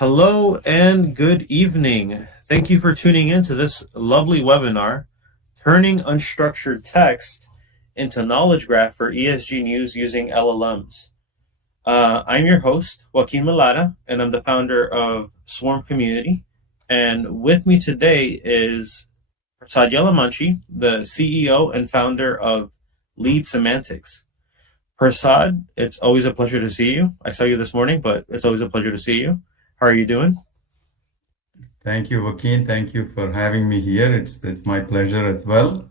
Hello and good evening. Thank you for tuning in to this lovely webinar, Turning Unstructured Text into Knowledge Graph for ESG News using LLMs. I'm your host, Joaquin Malata, and I'm the founder of Swarm Community. And with me today is Prasad Yalamanchi, the CEO and founder of Lead Semantics. Prasad, it's always a pleasure to see you. I saw you this morning, but it's always a pleasure to see you. How are you doing? Thank you, Joaquin. Thank you for having me here. It's my pleasure as well,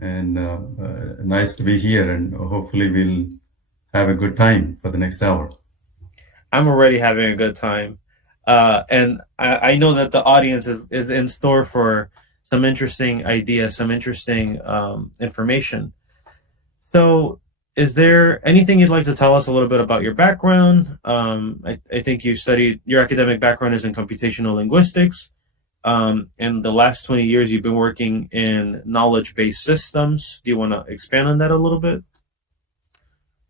and nice to be here. And hopefully, we'll have a good time for the next hour. I'm already having a good time. And I know that the audience is in store for some interesting ideas, some interesting information. So, is there anything you'd like to tell us a little bit about your background? I think your academic background is in computational linguistics. And the last 20 years, you've been working in knowledge-based systems. Do you want to expand on that a little bit?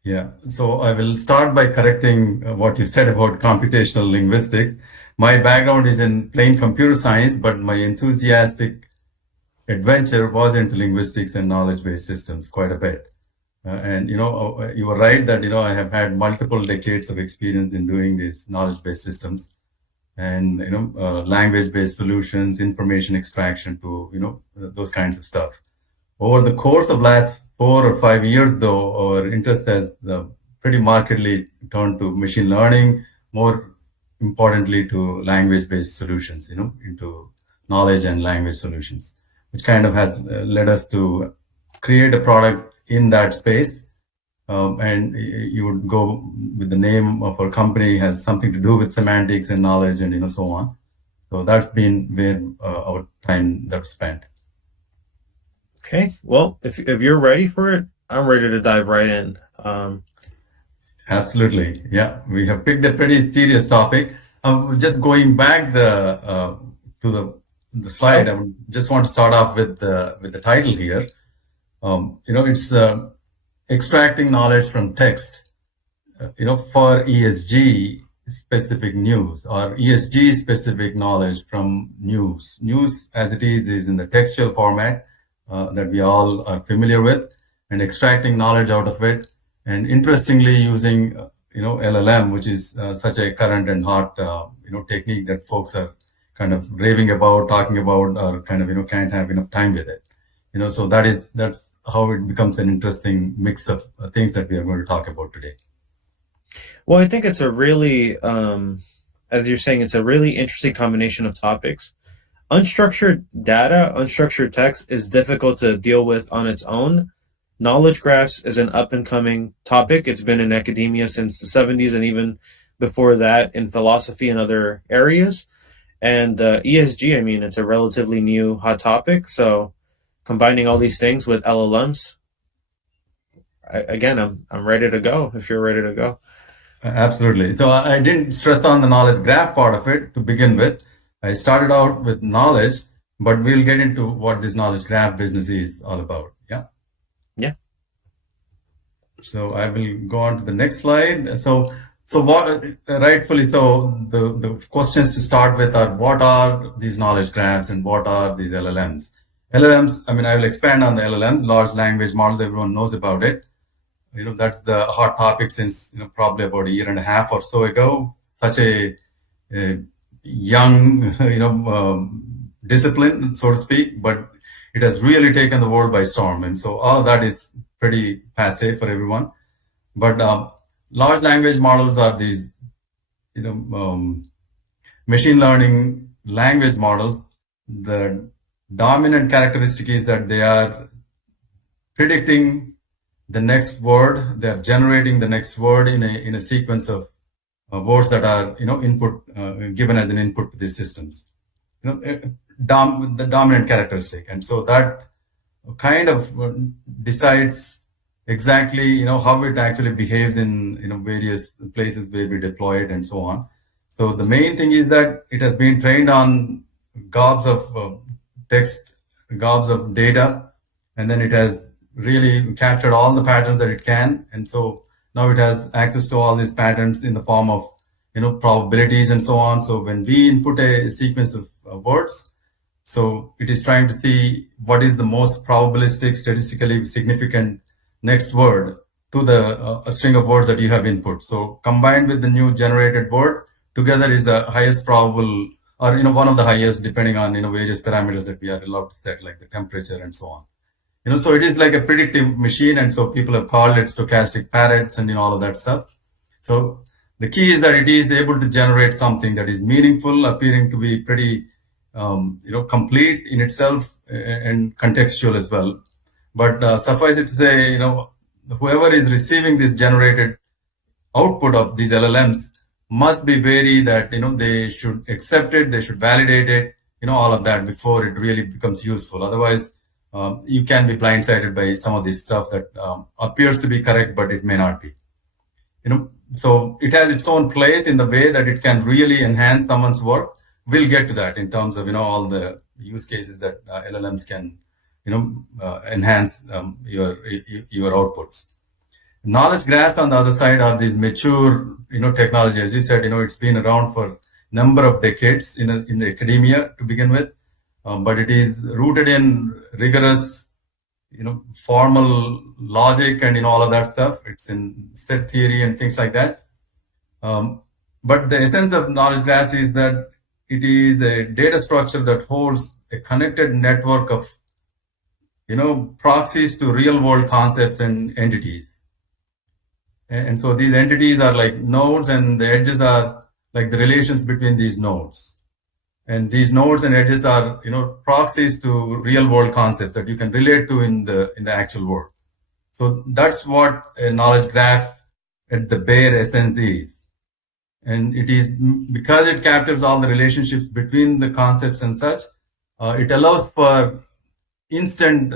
Yeah, so I will start by correcting what you said about computational linguistics. My background is in plain computer science, but my enthusiastic adventure was into linguistics and knowledge-based systems quite a bit. And you were right that I have had multiple decades of experience in doing these knowledge-based systems and language-based solutions, information extraction to those kinds of stuff. Over the course of last 4 or 5 years, though, our interest has pretty markedly turned to machine learning, more importantly to language-based solutions, into knowledge and language solutions, which kind of has led us to create a product in that space. And you would go with the name of our company has something to do with semantics and knowledge and so on. So that's been where our time that's spent. Okay, well, if you're ready for it, I'm ready to dive right in. Absolutely, yeah. We have picked a pretty serious topic. Just going back to the slide, I would just want to start off with the title here. It's extracting knowledge from text. For ESG specific news or ESG specific knowledge from news. News as it is in the textual format that we all are familiar with, and extracting knowledge out of it. And interestingly, using LLM, which is such a current and hot technique that folks are kind of raving about, talking about, or kind of can't have enough time with it. So that's how it becomes an interesting mix of things that we are going to talk about today. Well, I think it's a really, as you're saying, it's a really interesting combination of topics. Unstructured data, unstructured text is difficult to deal with on its own. Knowledge graphs is an up-and-coming topic. It's been in academia since the 70s and even before that in philosophy and other areas. And ESG, I mean, it's a relatively new hot topic. So combining all these things with LLMs, I'm ready to go if you're ready to go. Absolutely. So I didn't stress on the knowledge graph part of it to begin with. I started out with knowledge, but we'll get into what this knowledge graph business is all about. Yeah. Yeah. So I will go on to the next slide. So what, rightfully so, the questions to start with are what are these knowledge graphs and what are these LLMs? LLMs, I mean, I will expand on the LLMs, large language models, everyone knows about it. That's the hot topic since probably about a year and a half or so ago. Such a young discipline, so to speak, but it has really taken the world by storm. And so all of that is pretty passe for everyone. But large language models are these machine learning language models. The dominant characteristic is that they are predicting the next word. They are generating the next word in a sequence of words that are input given as an input to these systems. The dominant characteristic, and so that kind of decides exactly how it actually behaves in various places where we deploy it and so on. So the main thing is that it has been trained on gobs of text, gobs of data, and then it has really captured all the patterns that it can. And so now it has access to all these patterns in the form of probabilities and so on. So when we input a sequence of words, so it is trying to see what is the most probabilistic, statistically significant next word to the a string of words that you have input. So combined with the new generated word, together is the highest probable, or one of the highest, depending on various parameters that we are allowed to set, like the temperature and so on. So it is like a predictive machine, and so people have called it stochastic parrots and all of that stuff. So the key is that it is able to generate something that is meaningful, appearing to be pretty, complete in itself and contextual as well. But suffice it to say, whoever is receiving this generated output of these LLMs must be wary that they should accept it, they should validate it, all of that before it really becomes useful. Otherwise, you can be blindsided by some of this stuff that appears to be correct, but it may not be. So it has its own place in the way that it can really enhance someone's work. We'll get to that in terms of all the use cases that LLMs can enhance your outputs. Knowledge graphs on the other side are these mature technology. As you said, it's been around for a number of decades in the academia to begin with, but it is rooted in rigorous formal logic and all of that stuff. It's in set theory and things like that. But the essence of knowledge graphs is that it is a data structure that holds a connected network of proxies to real world concepts and entities. And so these entities are like nodes, and the edges are like the relations between these nodes. And these nodes and edges are, proxies to real world concepts that you can relate to in the actual world. So that's what a knowledge graph at the bare essence is. And it is because it captures all the relationships between the concepts and such, it allows for instant,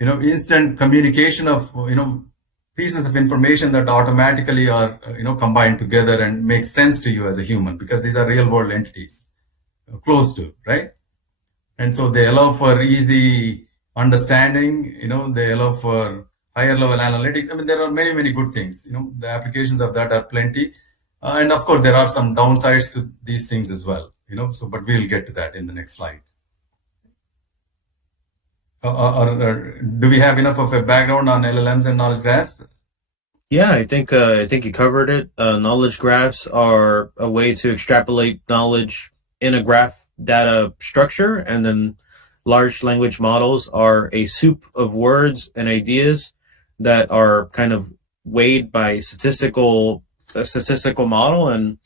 instant communication of, pieces of information that automatically are, combined together and make sense to you as a human, because these are real world entities close to, right? And so they allow for easy understanding, they allow for higher level analytics. I mean, there are many, many good things, the applications of that are plenty. And of course, there are some downsides to these things as well, but we'll get to that in the next slide. Or do we have enough of a background on LLMs and knowledge graphs? Yeah, I think you covered it. Knowledge graphs are a way to extrapolate knowledge in a graph data structure, and then large language models are a soup of words and ideas that are kind of weighed by a statistical model, and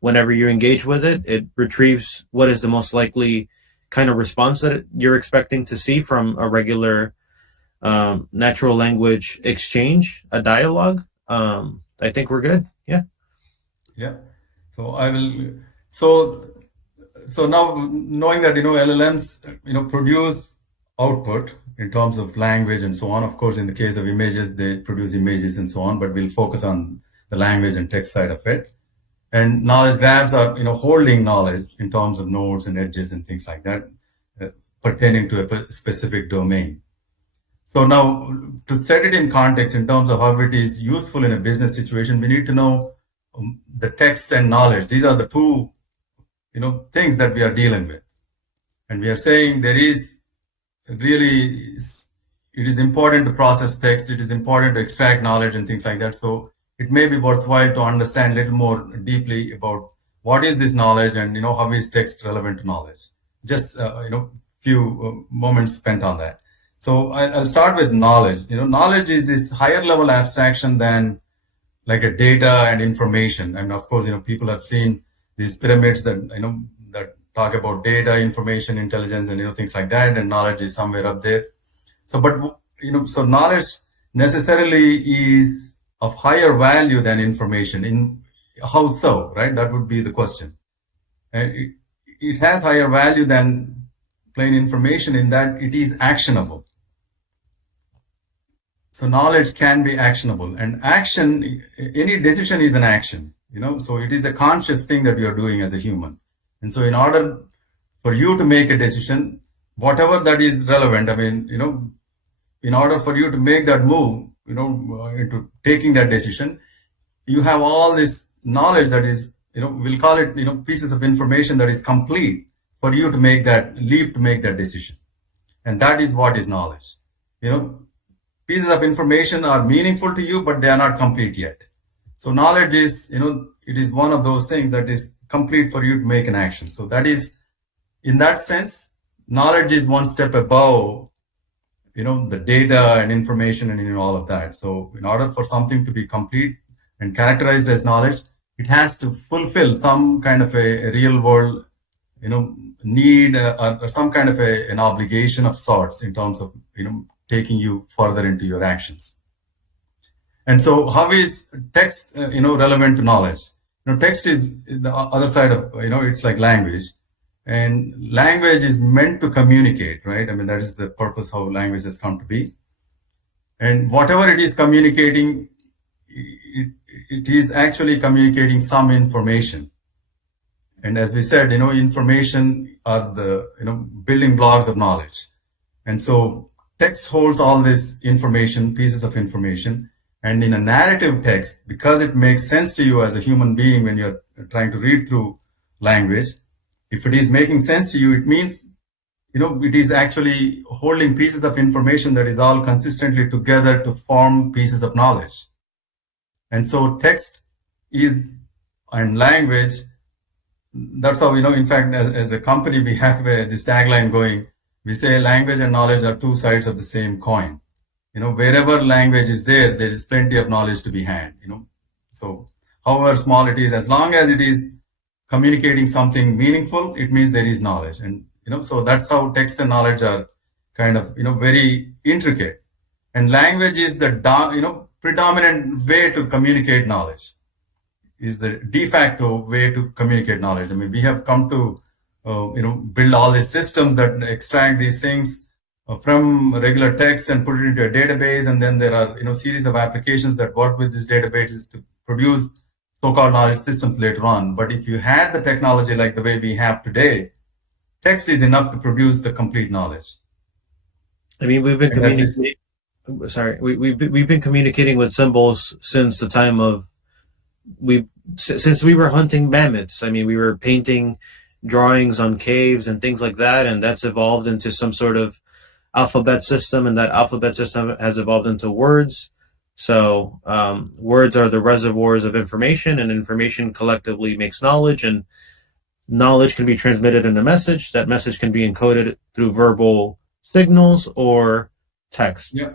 whenever you engage with it, it retrieves what is the most likely kind of response that you're expecting to see from a regular natural language exchange, a dialogue. I think we're good. Yeah. Yeah. So I will. So now, knowing that LLMs produce output in terms of language and so on. Of course, in the case of images, they produce images and so on. But we'll focus on the language and text side of it. And knowledge graphs are holding knowledge in terms of nodes and edges and things like that, pertaining to a specific domain. So now, to set it in context in terms of how it is useful in a business situation, we need to know the text and knowledge. These are the two things that we are dealing with. And we are saying there is really, it is important to process text, it is important to extract knowledge and things like that. So it may be worthwhile to understand a little more deeply about what is this knowledge and how is text relevant to knowledge. Just few moments spent on that. So I'll start with knowledge. Knowledge is this higher level abstraction than like a data and information. And of course, people have seen these pyramids that that talk about data, information, intelligence, and things like that. And knowledge is somewhere up there. So, but so knowledge necessarily is of higher value than information. In how so, right? That would be the question. And it has higher value than plain information in that it is actionable. So knowledge can be actionable, and action, any decision is an action, so it is a conscious thing that you are doing as a human. And so in order for you to make a decision, whatever that is relevant, I mean, in order for you to make that move, into taking that decision, you have all this, knowledge that is, we'll call it, pieces of information that is complete for you to make that leap, to make that decision. And that is what is knowledge. Pieces of information are meaningful to you, but they are not complete yet. So knowledge is, it is one of those things that is complete for you to make an action. So that is, in that sense, knowledge is one step above, the data and information and all of that. So in order for something to be complete and characterized as knowledge, it has to fulfill some kind of a real world, need or some kind of an obligation of sorts in terms of, taking you further into your actions. And so how is text, relevant to knowledge? Text is the other side of, it's like language. And language is meant to communicate, right? I mean, that is the purpose how language has come to be. And whatever it is communicating, it is actually communicating some information. And as we said, information are the, building blocks of knowledge. And so text holds all this information, pieces of information. And in a narrative text, because it makes sense to you as a human being when you're trying to read through language, if it is making sense to you, it means, it is actually holding pieces of information that is all consistently together to form pieces of knowledge. And so text is, and language, that's how, in fact, as a company, we have this tagline going. We say language and knowledge are two sides of the same coin. Wherever language is there is plenty of knowledge to be had, So however small it is, as long as it is communicating something meaningful, it means there is knowledge. And, so that's how text and knowledge are kind of, very intricate. And language is the, predominant way to communicate knowledge, is the de facto way to communicate knowledge. I mean, we have come to, build all these systems that extract these things from regular text and put it into a database. And then there are, series of applications that work with these databases to produce so-called knowledge systems later on. But if you had the technology like the way we have today, text is enough to produce the complete knowledge. I mean, we've been communicating. Sorry, we've been communicating with symbols since the time of since we were hunting mammoths. I mean, we were painting drawings on caves and things like that, and that's evolved into some sort of alphabet system, and that alphabet system has evolved into words. So words are the reservoirs of information, and information collectively makes knowledge, and knowledge can be transmitted in a message. That message can be encoded through verbal signals or text. Yeah,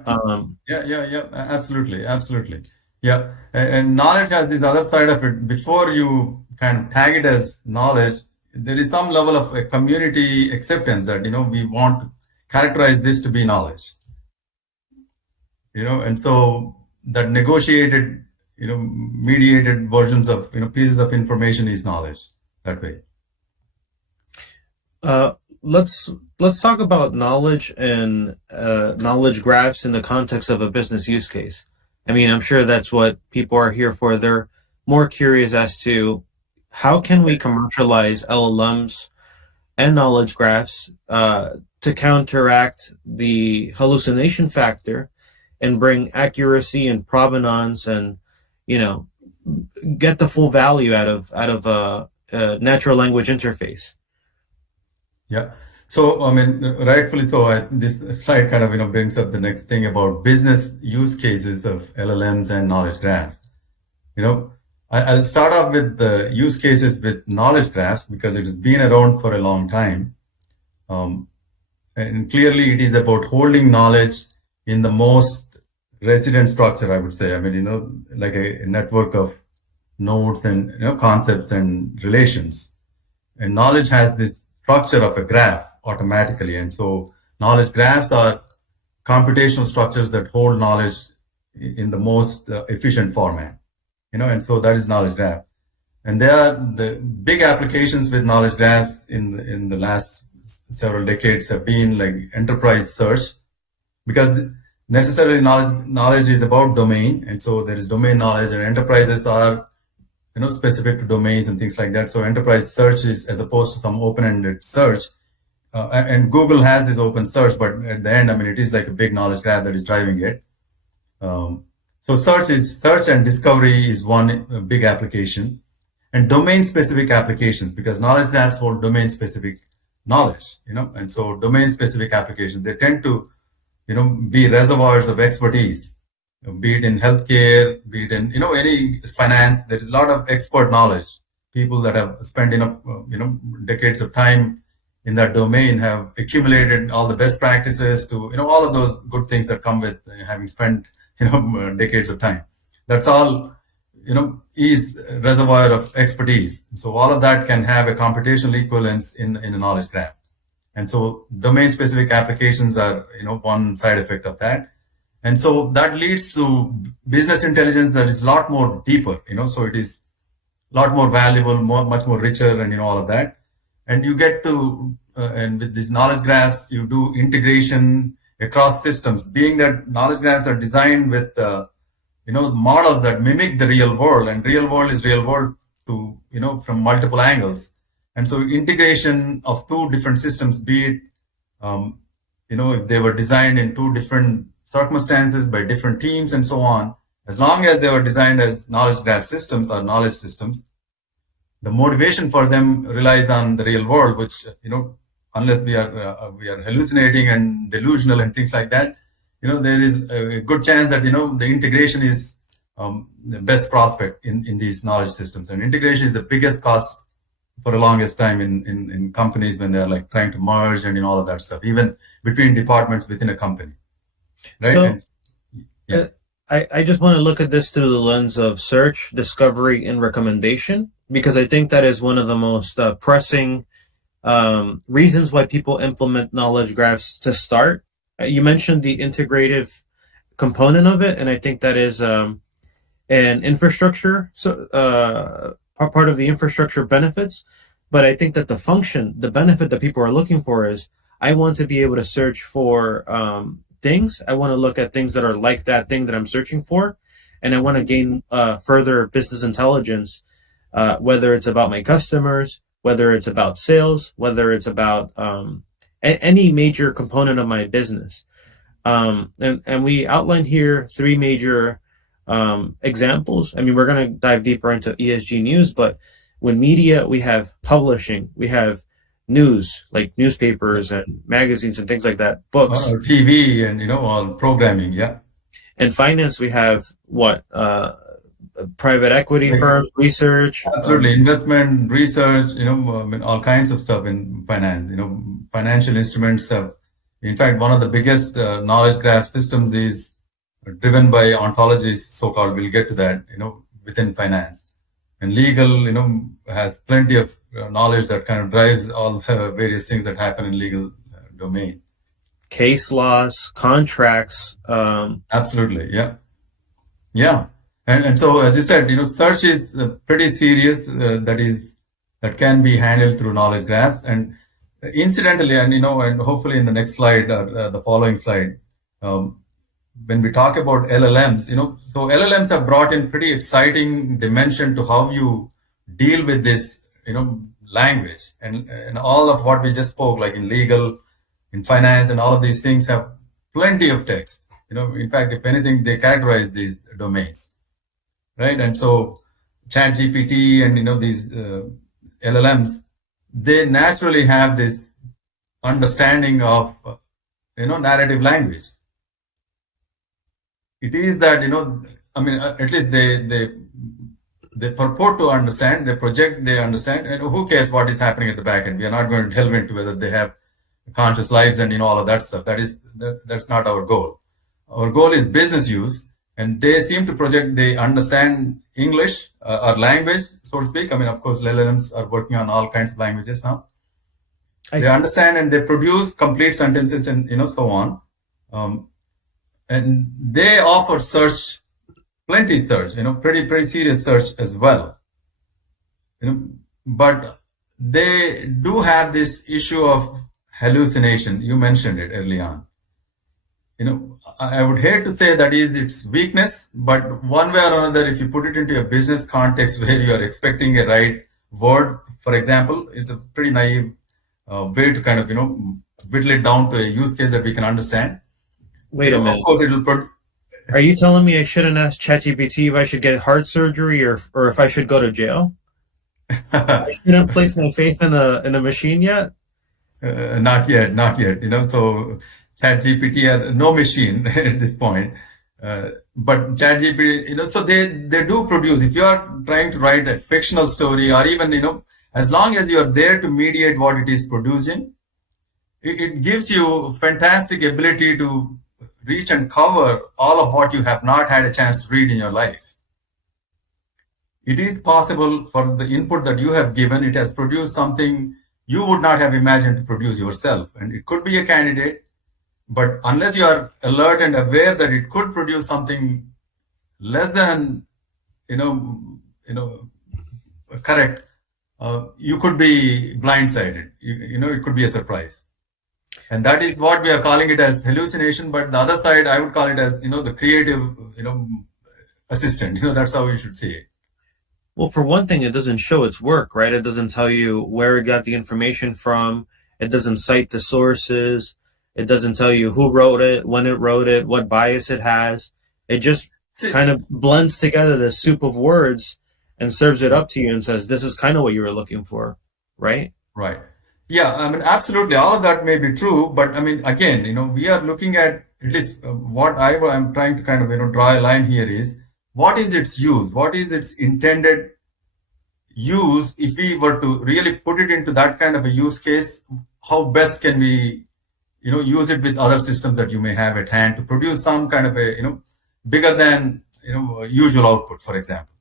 absolutely. Yeah, and knowledge has this other side of it. Before you kind of tag it as knowledge, there is some level of a community acceptance that, we want to characterize this to be knowledge. And so that negotiated, mediated versions of, pieces of information is knowledge that way. Let's talk about knowledge and knowledge graphs in the context of a business use case. I mean, I'm sure that's what people are here for. They're more curious as to how can we commercialize LLMs and knowledge graphs to counteract the hallucination factor and bring accuracy and provenance and, get the full value out of a natural language interface. Yeah. So, I mean, rightfully so, this slide kind of, brings up the next thing about business use cases of LLMs and knowledge graphs. I'll start off with the use cases with knowledge graphs because it has been around for a long time. And clearly it is about holding knowledge in the most resident structure, I would say. I mean, like a network of nodes and, concepts and relations. And knowledge has this structure of a graph automatically. And so knowledge graphs are computational structures that hold knowledge in the most efficient format, and so that is knowledge graph. And there are the big applications with knowledge graphs in the last several decades have been like enterprise search, because necessarily knowledge is about domain. And so there is domain knowledge, and enterprises are, specific to domains and things like that. So enterprise search is as opposed to some open-ended search. And Google has this open search, but at the end, I mean, it is like a big knowledge graph that is driving it. So search and discovery is one big application, and domain-specific applications, because knowledge graphs hold domain-specific knowledge, and so domain-specific applications, they tend to, be reservoirs of expertise, be it in healthcare, be it in, any finance. There is a lot of expert knowledge. People that have spent enough, decades of time in that domain have accumulated all the best practices to, all of those good things that come with having spent, decades of time. That's all, is a reservoir of expertise. So all of that can have a computational equivalence in a knowledge graph. And so domain-specific applications are, one side effect of that. And so that leads to business intelligence that is a lot more deeper, so it is a lot more valuable, much more richer, and, all of that. And you get to, and with these knowledge graphs, you do integration across systems, being that knowledge graphs are designed with, models that mimic the real world, and real world is real world to, from multiple angles. And so integration of two different systems, be it, if they were designed in two different circumstances by different teams and so on, as long as they were designed as knowledge graph systems or knowledge systems, the motivation for them relies on the real world, which, unless we are hallucinating and delusional and things like that, there is a good chance that, the integration is the best prospect in these knowledge systems. And integration is the biggest cost for the longest time in companies when they're like trying to merge and all of that stuff, even between departments within a company. Right? So, and, yeah. I just want to look at this through the lens of search, discovery, and recommendation, because I think that is one of the most pressing reasons why people implement knowledge graphs to start. You mentioned the integrative component of it, and I think that is an infrastructure, part of the infrastructure benefits. But I think that the benefit that people are looking for is, I want to be able to search for things. I want to look at things that are like that thing that I'm searching for, and I want to gain further business intelligence, whether it's about my customers, whether it's about sales, whether it's about any major component of my business. And we outlined here three major examples. I mean, we're going to dive deeper into ESG news, but when media, we have publishing, we have news, like newspapers and magazines and things like that, books, TV, and all programming. Yeah. And finance, we have what? Private equity firms, research. Absolutely. Investment, research, all kinds of stuff in finance. Financial instruments have, in fact, one of the biggest knowledge graph systems is driven by ontologies, so-called. We'll get to that, within finance. And legal, has plenty of knowledge that kind of drives all the various things that happen in legal domain. Case laws, contracts. Absolutely. Yeah. Yeah. And so, as you said, search is pretty serious. That can be handled through knowledge graphs. And incidentally, and and hopefully in the next slide, or the following slide, when we talk about LLMs, so LLMs have brought in pretty exciting dimension to how you deal with this, language, and all of what we just spoke, like in legal, in finance, and all of these things have plenty of text. In fact, if anything, they characterize these domains. Right, and so ChatGPT and these LLMs, they naturally have this understanding of narrative language. It is that at least they purport to understand, they project, they understand, and who cares what is happening at the back end? We are not going to delve into whether they have conscious lives and all of that stuff. That's not our goal. Our goal is business use. And they seem to project they understand English or language, so to speak. Of course, LLMs are working on all kinds of languages now. They understand and they produce complete sentences and so on. And they offer search, plenty search, pretty serious search as well. But they do have this issue of hallucination. You mentioned it early on. I would hate to say that is its weakness, but one way or another, if you put it into a business context where you are expecting a right word, for example, it's a pretty naive way to kind of, whittle it down to a use case that we can understand. Wait a minute. Of course, it will Are you telling me I shouldn't ask ChatGPT if I should get heart surgery or if I should go to jail? I shouldn't place my faith in a machine yet? Not yet, not yet. So ChatGPT are no machine at this point. But ChatGPT, so they do produce. If you are trying to write a fictional story, or even, as long as you are there to mediate what it is producing, it gives you fantastic ability to reach and cover all of what you have not had a chance to read in your life. It is possible for the input that you have given, it has produced something you would not have imagined to produce yourself. And it could be a candidate, but unless you are alert and aware that it could produce something less than, correct, you could be blindsided. It could be a surprise. And that is what we are calling it as hallucination. But the other side, I would call it as, the creative, assistant. That's how you should see it. Well, for one thing, it doesn't show its work, right? It doesn't tell you where it got the information from. It doesn't cite the sources. It doesn't tell you who wrote it, when it wrote it, what bias it has. It just kind of blends together the soup of words and serves it up to you and says, this is kind of what you were looking for, right? Right. Yeah, absolutely. All of that may be true. But again, we are looking at least what I'm trying to kind of, draw a line here is, what is its use? What is its intended use? If we were to really put it into that kind of a use case, how best can we, use it with other systems that you may have at hand to produce some kind of a, bigger than, usual output, for example.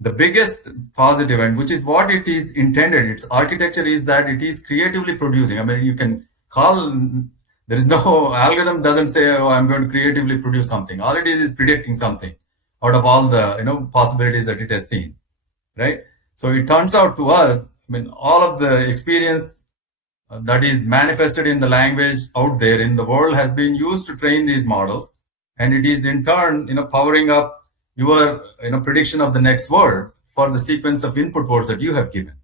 The biggest positive, and which is what it is intended, its architecture is that it is creatively producing. You can call, there is no algorithm doesn't say, oh, I'm going to creatively produce something. All it is predicting something out of all the possibilities that it has seen, right? So it turns out to us, all of the experience that is manifested in the language out there in the world has been used to train these models, and it is in turn, powering up your prediction of the next word for the sequence of input words that you have given,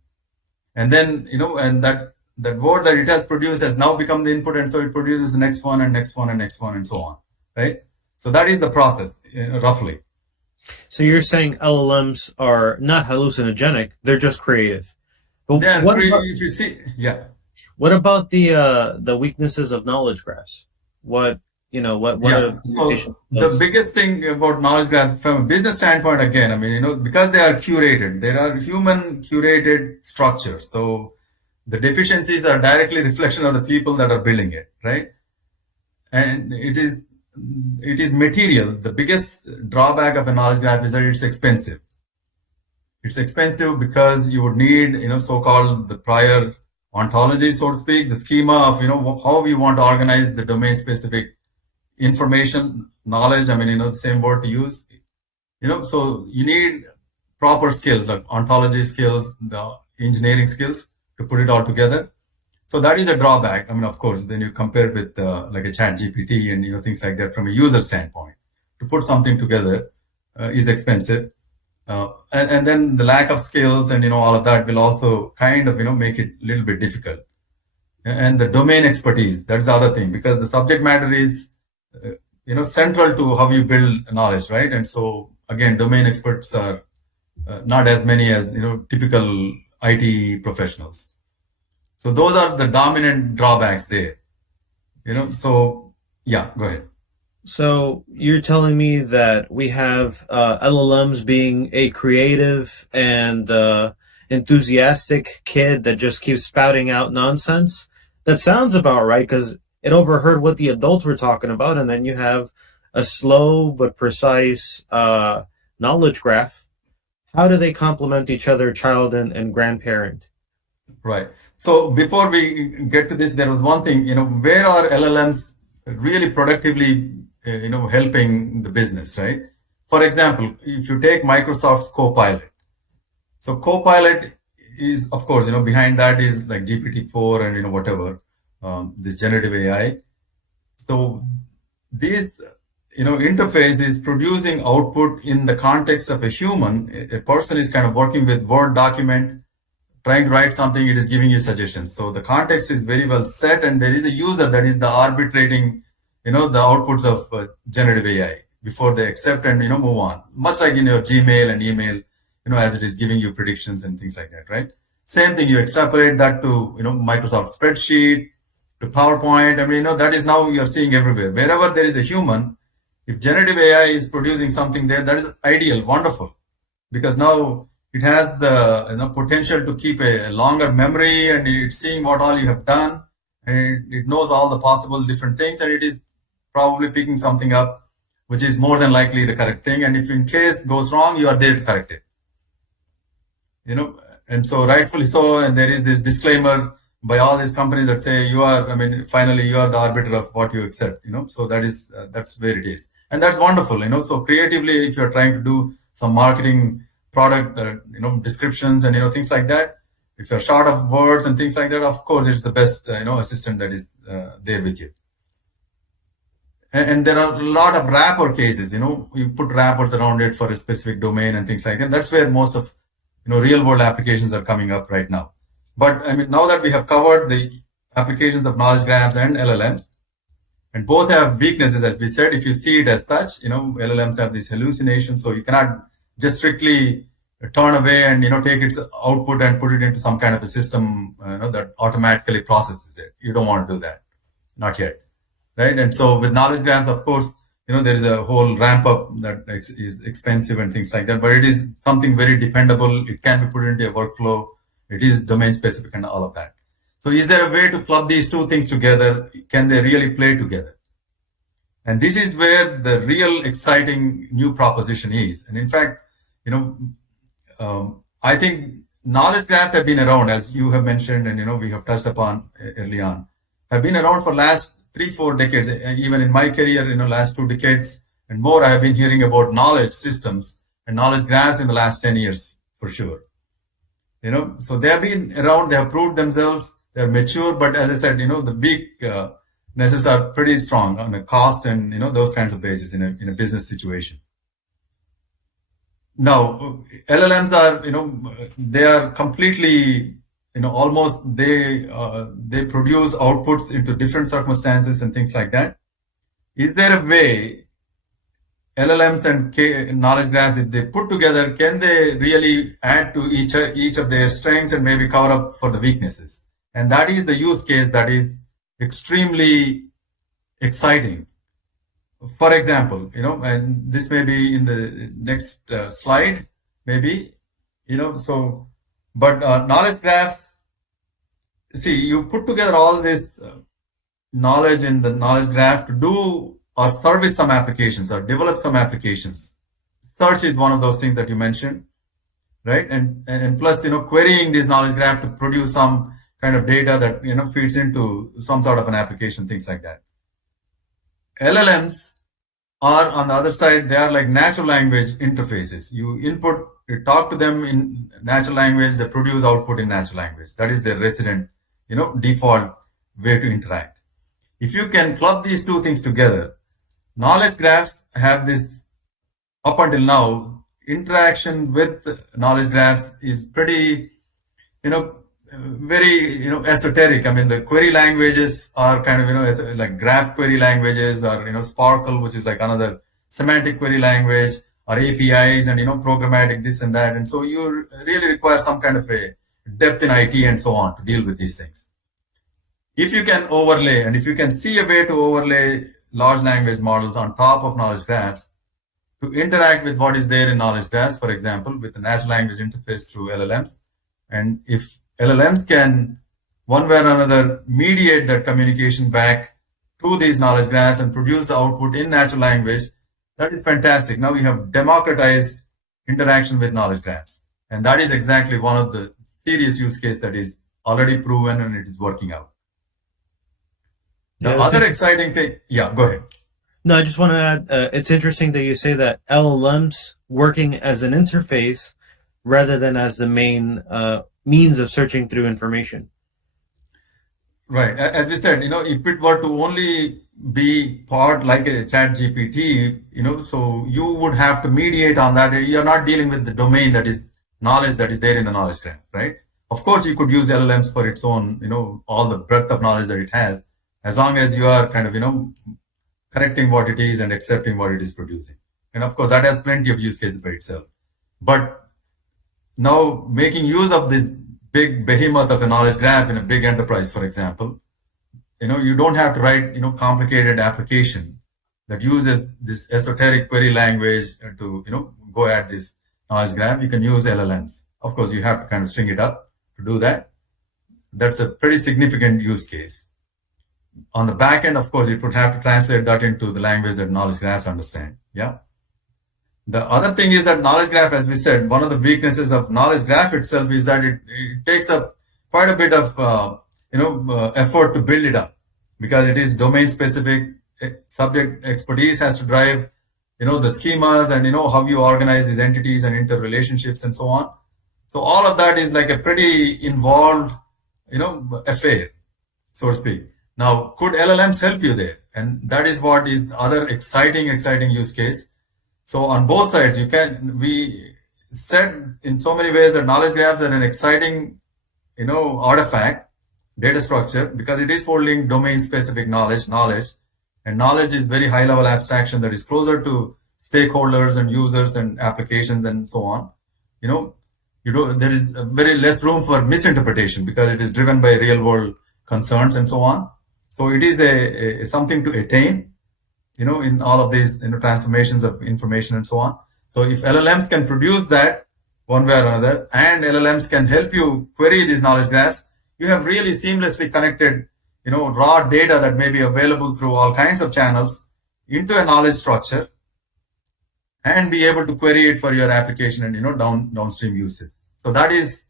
and then and that word that it has produced has now become the input, and so it produces the next one and next one and next one and so on, right? So that is the process, roughly. So you're saying LLMs are not hallucinogenic; they're just creative. But if you see, yeah. What about the weaknesses of knowledge graphs? What are so the biggest thing about knowledge graphs from a business standpoint, again, because they are curated, there are human curated structures. So the deficiencies are directly reflection of the people that are building it, right? And it is material. The biggest drawback of a knowledge graph is that it's expensive. It's expensive because you would need, so-called the prior ontology, so to speak, the schema of, how we want to organize the domain-specific information, knowledge, the same word to use. So you need proper skills, like ontology skills, the engineering skills to put it all together. So that is a drawback. Of course, then you compare with like a ChatGPT and, things like that from a user standpoint. To put something together is expensive. And then the lack of skills and, all of that will also kind of, make it a little bit difficult. And the domain expertise, that's the other thing, because the subject matter is, central to how you build knowledge, right? And so, again, domain experts are not as many as, typical IT professionals. So those are the dominant drawbacks there. So, yeah, go ahead. So you're telling me that we have LLMs being a creative and enthusiastic kid that just keeps spouting out nonsense? That sounds about right, because it overheard what the adults were talking about, and then you have a slow but precise knowledge graph. How do they complement each other, child and grandparent? Right. So before we get to this, there was one thing, where are LLMs really productively helping the business, right? For example, if you take Microsoft's Copilot. So Copilot is, of course, behind that is like GPT-4 and, whatever, this generative AI. So this, interface is producing output in the context of a human. A person is kind of working with Word document, trying to write something, it is giving you suggestions. So the context is very well set, and there is a user that is the arbitrating, the outputs of generative AI. before they accept and, move on. Much like in your Gmail and email, as it is giving you predictions and things like that, right? Same thing, you extrapolate that to, Microsoft spreadsheet, to PowerPoint. I mean, that is now you're seeing everywhere. Wherever there is a human, if generative AI is producing something there, that is ideal, wonderful, because now it has the potential to keep a longer memory, and it's seeing what all you have done, and it knows all the possible different things, and it is probably picking something up which is more than likely the correct thing. And if in case goes wrong, you are there to correct it. And so rightfully so, and there is this disclaimer by all these companies that say finally you are the arbiter of what you accept, so that's where it is. And that's wonderful, so creatively, if you're trying to do some marketing product, descriptions and, things like that, if you're short of words and things like that, of course, it's the best, assistant that is there with you. And there are a lot of wrapper cases, you put wrappers around it for a specific domain and things like that. That's where most of, real world applications are coming up right now. But now that we have covered the applications of knowledge graphs and LLMs, and both have weaknesses, as we said, if you see it as such, LLMs have this hallucination, so you cannot just strictly turn away and, take its output and put it into some kind of a system, that automatically processes it. You don't want to do that. Not yet. Right. And so with knowledge graphs, of course, there is a whole ramp up that is expensive and things like that, but it is something very dependable. It can be put into a workflow. It is domain specific and all of that. So is there a way to club these two things together? Can they really play together? And this is where the real exciting new proposition is. And in fact, I think knowledge graphs have been around, as you have mentioned, and, we have touched upon early on, have been around for last 3-4 decades. Even in my career, last 2 decades and more, I have been hearing about knowledge systems and knowledge graphs in the last 10 years, for sure. So they have been around, they have proved themselves, they're mature, but as I said, the weaknesses are pretty strong on the cost and, those kinds of basis in a business situation. Now, LLMs are, they are completely, almost they produce outputs into different circumstances and things like that. Is there a way LLMs and knowledge graphs, if they put together, can they really add to each of their strengths and maybe cover up for the weaknesses? And that is the use case that is extremely exciting. For example, and this may be in the next slide, maybe, but knowledge graphs, see, you put together all this knowledge in the knowledge graph to do or service some applications or develop some applications. Search is one of those things that you mentioned, right? And plus, querying this knowledge graph to produce some kind of data that, feeds into some sort of an application, things like that. LLMs are on the other side, they are like natural language interfaces. You input, you talk to them in natural language, they produce output in natural language. That is their resident, default way to interact. If you can club these two things together, knowledge graphs have this, up until now, interaction with knowledge graphs is pretty, very, esoteric. I mean, the query languages are kind of, like graph query languages or, Sparkle, which is like another semantic query language, or APIs and, programmatic this and that. And so you really require some kind of a depth in IT and so on to deal with these things. If you can overlay, and if you can see a way to overlay large language models on top of knowledge graphs to interact with what is there in knowledge graphs, for example, with the natural language interface through LLMs, and if LLMs can, one way or another, mediate that communication back to these knowledge graphs and produce the output in natural language, that is fantastic. Now you have democratized interaction with knowledge graphs. And that is exactly one of the serious use cases that is already proven and it is working out. The other exciting thing, yeah, go ahead. No, I just want to add, it's interesting that you say that LLMs working as an interface rather than as the main means of searching through information. Right. As we said, if it were to only be part like a chat GPT, so you would have to mediate on that. You're not dealing with the domain that is knowledge that is there in the knowledge graph, right? Of course, you could use LLMs for its own, all the breadth of knowledge that it has, as long as you are kind of, correcting what it is and accepting what it is producing. And of course, that has plenty of use cases by itself. But now making use of this big behemoth of a knowledge graph in a big enterprise, for example, you don't have to write, complicated application that uses this esoteric query language to, go at this knowledge graph. You can use LLMs. Of course, you have to kind of string it up to do that. That's a pretty significant use case. On the back end, of course, it would have to translate that into the language that knowledge graphs understand. Yeah. The other thing is that knowledge graph, as we said, one of the weaknesses of knowledge graph itself is that it takes up quite a bit of effort to build it up, because it is domain specific. Subject expertise has to drive the schemas and how you organize these entities and interrelationships and so on. So all of that is like a pretty involved affair, so to speak. Now, could LLMs help you there? And that is what is other exciting use case. So on both sides, we said in so many ways that knowledge graphs are an exciting, artifact, data structure, because it is holding domain-specific knowledge, and knowledge is very high-level abstraction that is closer to stakeholders and users and applications and so on. There is very less room for misinterpretation because it is driven by real-world concerns and so on. So it is a something to attain, in all of these transformations of information and so on. So if LLMs can produce that one way or another, and LLMs can help you query these knowledge graphs, you have really seamlessly connected, raw data that may be available through all kinds of channels into a knowledge structure, and be able to query it for your application and downstream uses. So that is,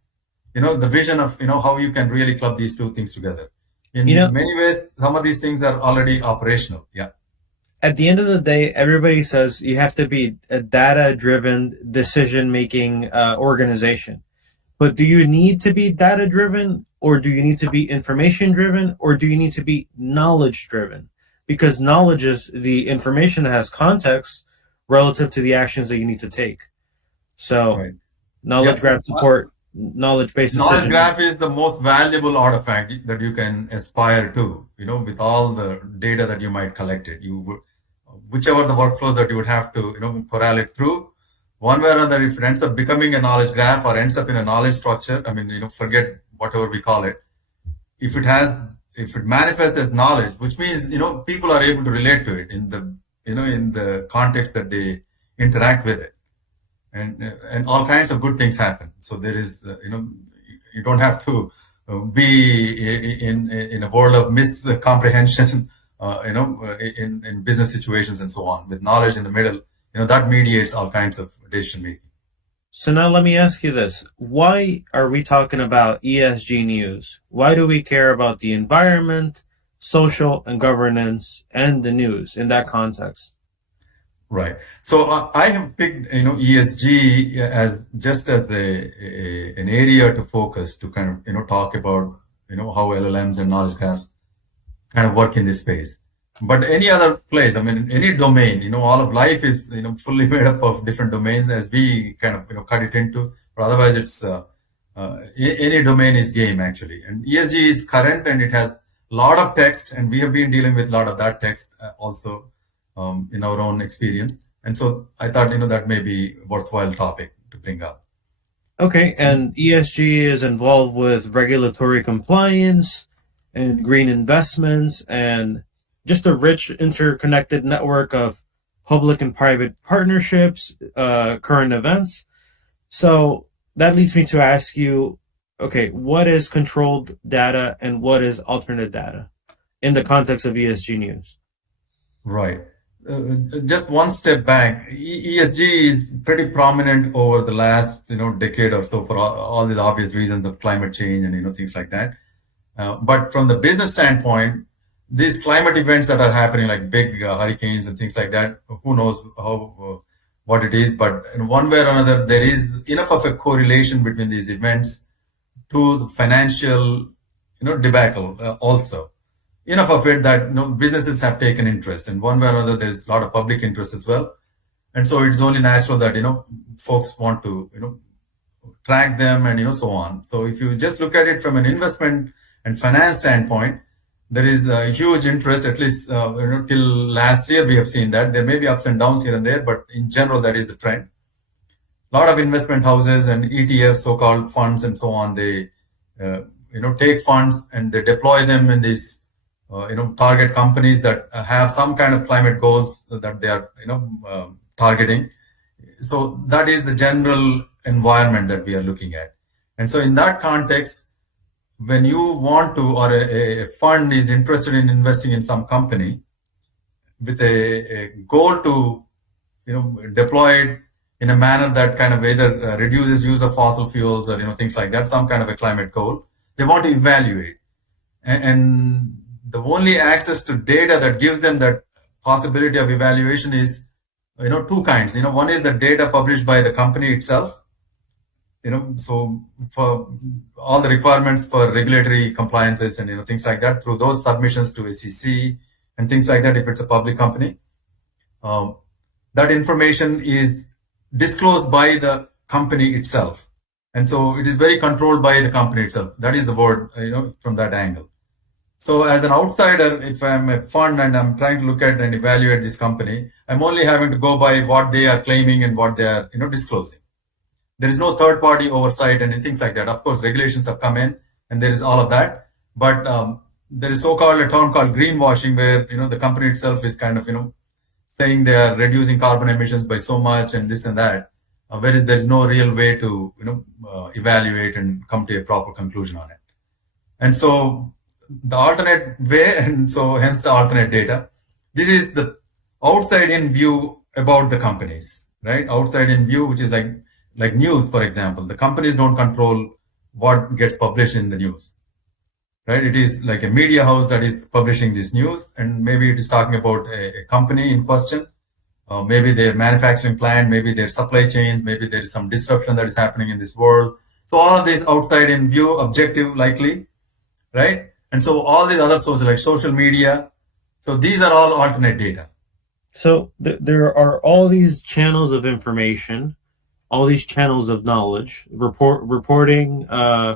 the vision of how you can really club these two things together. In many ways, some of these things are already operational. Yeah. At the end of the day, everybody says you have to be a data-driven decision-making organization. But do you need to be data-driven, or do you need to be information-driven, or do you need to be knowledge-driven? Because knowledge is the information that has context relative to the actions that you need to take. So right. Knowledge graph support knowledge-based decision. Knowledge graph is the most valuable artifact that you can aspire to, with all the data that you might collect it. Whichever the workflows that you would have to, corral it through, one way or another, if it ends up becoming a knowledge graph or ends up in a knowledge structure, forget whatever we call it. If it manifests as knowledge, which means, people are able to relate to it in the context that they interact with it. And all kinds of good things happen. So there is, you don't have to be in a world of miscomprehension, in business situations and so on. With knowledge in the middle, that mediates all kinds of decision making. So now let me ask you this. Why are we talking about ESG news? Why do we care about the environment, social and governance, and the news in that context? Right. So I have picked, ESG as just as an area to focus to kind of, talk about, how LLMs and knowledge graphs kind of work in this space. But any other place, any domain, all of life is, fully made up of different domains as we kind of, cut it into. But otherwise, it's any domain is game actually. And ESG is current and it has a lot of text, and we have been dealing with a lot of that text also. In our own experience. And so I thought, that may be a worthwhile topic to bring up. Okay. And ESG is involved with regulatory compliance and green investments and just a rich interconnected network of public and private partnerships, current events. So that leads me to ask you, okay, what is controlled data and what is alternate data in the context of ESG news? Right. Just one step back, ESG is pretty prominent over the last decade or so for all these obvious reasons of climate change and things like that. But from the business standpoint, these climate events that are happening, like big hurricanes and things like that, who knows what it is, but in one way or another, there is enough of a correlation between these events to the financial debacle also. Enough of it that businesses have taken interest, and one way or another there's a lot of public interest as well, and so it's only natural that folks want to track them and so on. So if you just look at it from an investment and finance standpoint, there is a huge interest, at least till last year we have seen that. There may be ups and downs here and there, but in general, that is the trend. A lot of investment houses and ETFs, so-called funds and so on, they take funds and they deploy them in these target companies that have some kind of climate goals that they are targeting. So that is the general environment that we are looking at. And so in that context, when you want to, or a fund is interested in investing in some company with a goal to deploy it in a manner that kind of either reduces use of fossil fuels or things like that, some kind of a climate goal, they want to evaluate. And the only access to data that gives them that possibility of evaluation is two kinds. One is the data published by the company itself. So for all the requirements for regulatory compliances and things like that, through those submissions to SEC and things like that, if it's a public company, that information is disclosed by the company itself. And so it is very controlled by the company itself. That is the word, from that angle. So as an outsider, if I'm a fund and I'm trying to look at and evaluate this company, I'm only having to go by what they are claiming and what they are, disclosing. There is no third party oversight and things like that. Of course, regulations have come in and there is all of that. But there is a term called greenwashing, where, the company itself is kind of, saying they are reducing carbon emissions by so much and this and that, whereas there is no real way to, evaluate and come to a proper conclusion on it. And so the alternate way, and so hence the alternate data, this is the outside in view about the companies, right? Outside in view, which is like news, for example. The companies don't control what gets published in the news, right? It is like a media house that is publishing this news, and maybe it is talking about a company in question, maybe their manufacturing plant, maybe their supply chains, maybe there is some disruption that is happening in this world. So all of this outside in view, objective likely, right? And so all these other sources like social media, so these are all alternate data. So there are all these channels of information, all these channels of knowledge, reporting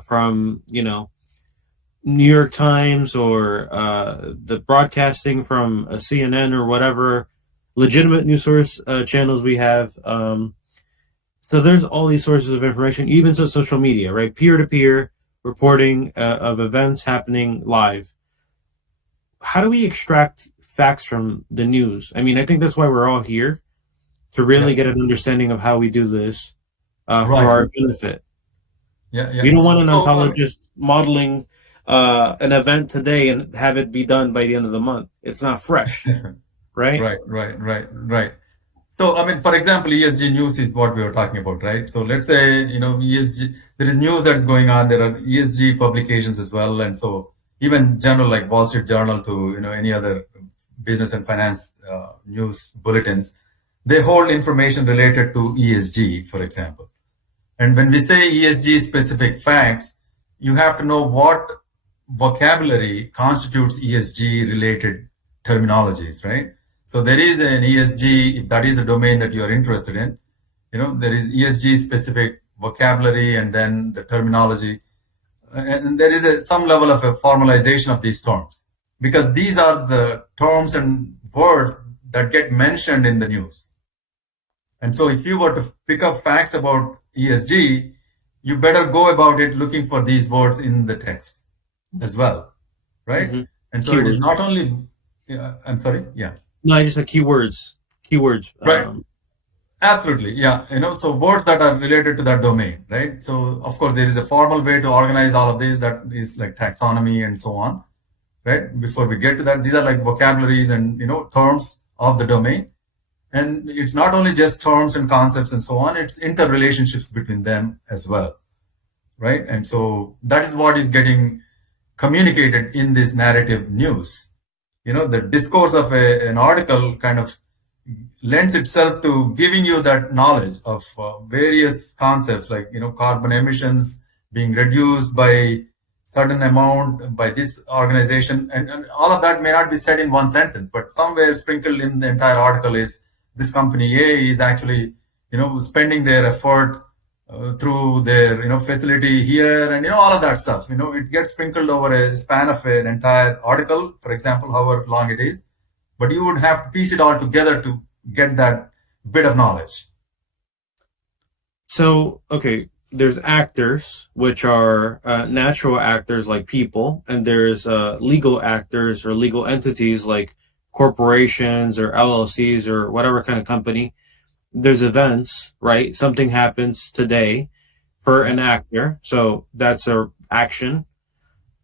from New York Times or the broadcasting from a CNN or whatever legitimate news source channels we have. So there's all these sources of information, even so social media, right? Peer-to-peer reporting of events happening live. How do we extract facts from the news? I mean, I think that's why we're all here, to really get an understanding of how we do this for our benefit. We don't want an ontologist modeling an event today and have it be done by the end of the month. It's not fresh, right? Right. So, I mean, for example, ESG news is what we were talking about, right? So let's say, ESG, there is news that is going on. There are ESG publications as well. And so even general like Wall Street Journal to, any other business and finance news bulletins, they hold information related to ESG, for example. And when we say ESG specific facts, you have to know what vocabulary constitutes ESG related terminologies, right? So there is an ESG, if that is the domain that you are interested in, there is ESG specific vocabulary and then the terminology. And there is some level of a formalization of these terms, because these are the terms and words that get mentioned in the news. And so if you were to pick up facts about ESG, you better go about it looking for these words in the text as well, right? Mm-hmm. And so keywords. It is not only, I'm sorry, yeah. No, I just said keywords. Right. Absolutely, yeah. So words that are related to that domain, right? So of course there is a formal way to organize all of these, that is like taxonomy and so on, right? Before we get to that, these are like vocabularies and terms of the domain. And it's not only just terms and concepts and so on, it's interrelationships between them as well, right? And so that is what is getting communicated in this narrative news. The discourse of an article kind of lends itself to giving you that knowledge of various concepts like, carbon emissions being reduced by certain amount by this organization. And all of that may not be said in one sentence, but somewhere sprinkled in the entire article is this company A is actually, spending their effort through their facility here, and all of that stuff. It gets sprinkled over a span of an entire article, for example, however long it is. But you would have to piece it all together to get that bit of knowledge. So, okay, there's actors, which are natural actors like people, and there's legal actors or legal entities like corporations or LLCs or whatever kind of company. There's events, right? Something happens today for an actor, so that's a action.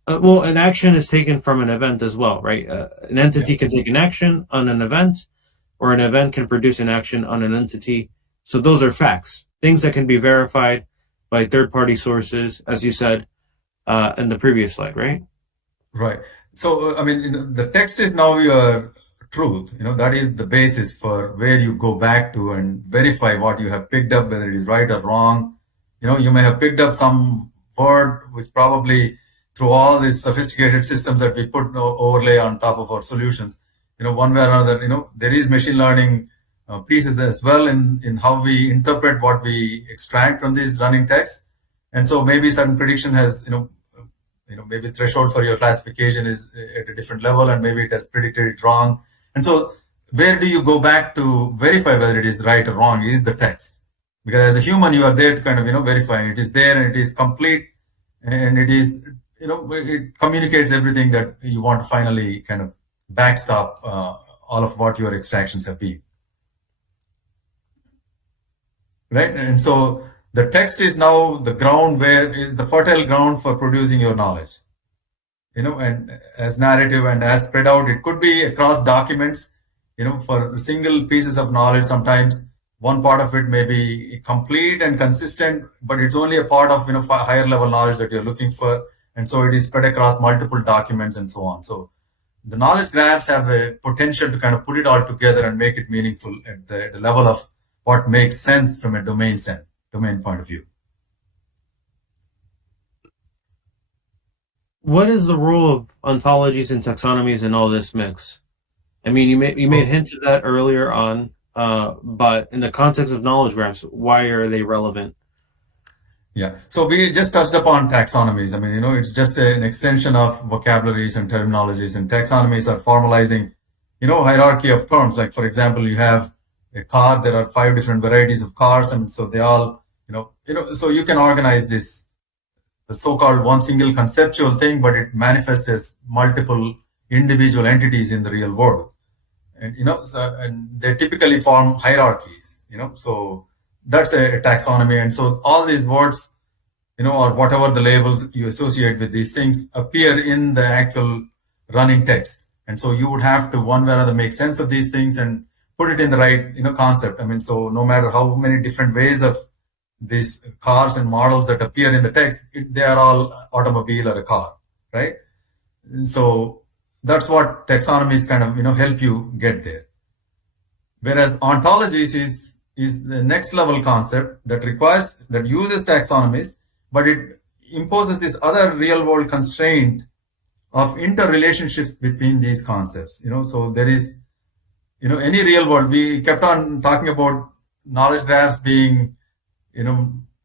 Well, an action is taken from an event as well, right? An entity can take an action on an event, or an event can produce an action on an entity. So those are facts, things that can be verified by third-party sources, as you said in the previous slide, right? Right. So, I mean, the text is now your truth. That is the basis for where you go back to and verify what you have picked up, whether it is right or wrong. You may have picked up some word which probably through all these sophisticated systems that we put overlay on top of our solutions, one way or another, there is machine learning pieces as well in how we interpret what we extract from these running texts. And so maybe certain prediction has, maybe threshold for your classification is at a different level, and maybe it has predicted it wrong. And so where do you go back to verify whether it is right or wrong is the text. Because as a human, you are there to kind of, verify it is there and it is complete, and it is, it communicates everything that you want to finally kind of backstop all of what your extractions have been. Right? And so the text is now the ground where is the fertile ground for producing your knowledge. And as narrative and as spread out, it could be across documents, for single pieces of knowledge. Sometimes one part of it may be complete and consistent, but it's only a part of, higher level knowledge that you're looking for. And so it is spread across multiple documents and so on. So the knowledge graphs have a potential to kind of put it all together and make it meaningful at the level of what makes sense from a domain point of view. What is the role of ontologies and taxonomies in all this mix? I mean, you made hint of that earlier on, but in the context of knowledge graphs, why are they relevant? Yeah, so we just touched upon taxonomies. I mean, it's just an extension of vocabularies and terminologies, and taxonomies are formalizing, hierarchy of terms. Like, for example, you have a car, there are 5 different varieties of cars, and so they all, so you can organize this, the so-called one single conceptual thing, but it manifests as multiple individual entities in the real world. And, and they typically form hierarchies, so that's a taxonomy. And so all these words, or whatever the labels you associate with these things appear in the actual running text. And so you would have to one way or another make sense of these things and put it in the right, concept. I mean, so no matter how many different ways of these cars and models that appear in the text, they are all automobile or a car, right? So that's what taxonomies kind of, help you get there. Whereas ontologies is the next level concept that uses taxonomies, but it imposes this other real world constraint of interrelationships between these concepts. So there is, any real world, we kept on talking about knowledge graphs being,